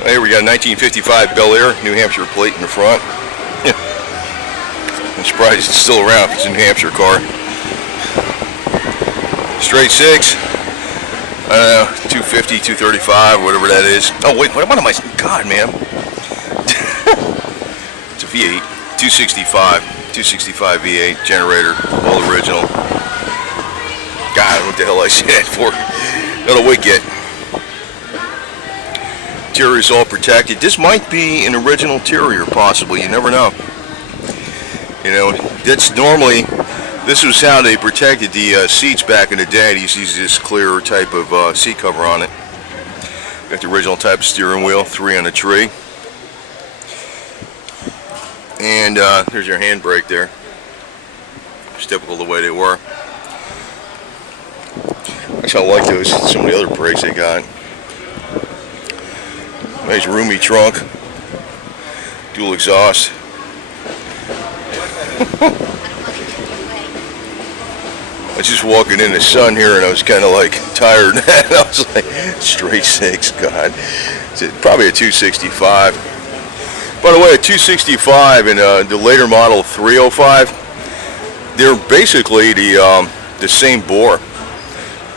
Here we got a 1955 Belair, New Hampshire plate in the front. I'm surprised it's still around. It's a New Hampshire car. Straight six. I don't know, 250, 235, whatever that is. Oh wait, what am I? God, man. It's a V8, 265 V8 generator, all original. God, what the hell I said for? Not a wig yet. Interior is all protected. This might be an original interior, possibly. You never know. You know, that's normally, this was how they protected the seats back in the day. They used to use this clear type of seat cover on it. Got the original type of steering wheel, 3 on the tree. And there's your handbrake there. It's typical the way they were. Actually, I like those, some of the other brakes they got. Nice roomy trunk, dual exhaust. I was just walking in the sun here and I was kind of like tired. I was like, straight six, God. It's probably a 265. By the way, a 265 and the later model 305, they're basically the same bore.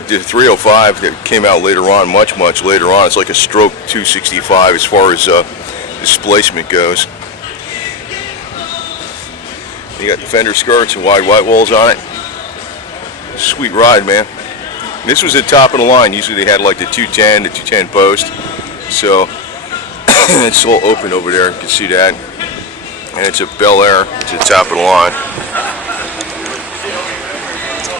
The 305 that came out later on, much later on, it's like a stroke 265 as far as displacement goes. You got the fender skirts and wide white walls on it. Sweet ride, man. And this was the top of the line. Usually they had like the 210, the 210 post. So it's all open over there. You can see that. And it's a Belair. It's the top of the line.